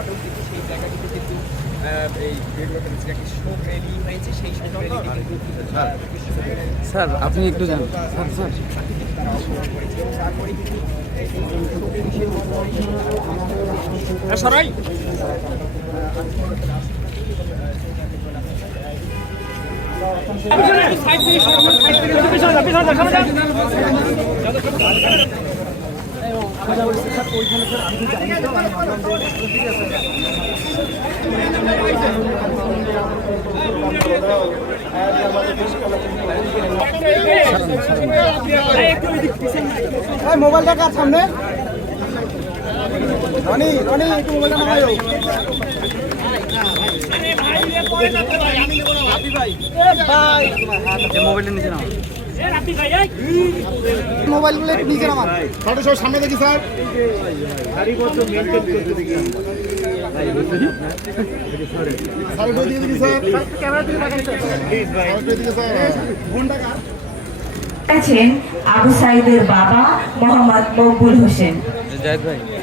ঘটক কিন্তু সেই জায়গাটিতে কিন্তু এই একটি শোক র্যালি হয়েছে, সেই শোক র্যালিটি কিন্তু স্যার আপনি একটু জান স্যার স্যার তারা অংশগ্রহণ করেছে এবং তারপরে কিন্তু এই শোকের বিষয়ে সরাই মোবাইলটা কার সামনে রনি রনি একটু মোবাইলটা নামাও মোবাইলটা নিচে নাও মোবাইলগুলো একটু নিচে নামান ফটো সব সামনে দেখি স্যার স্যার একটু দিকে দেখি স্যার ক্যামেরা দিকে তাকান স্যার প্লিজ ভাই একটু দিকে স্যার ফোনটা কার আছেন আবু সাইদের বাবা মোহাম্মদ মকবুল হোসেন। জাহিদ ভাই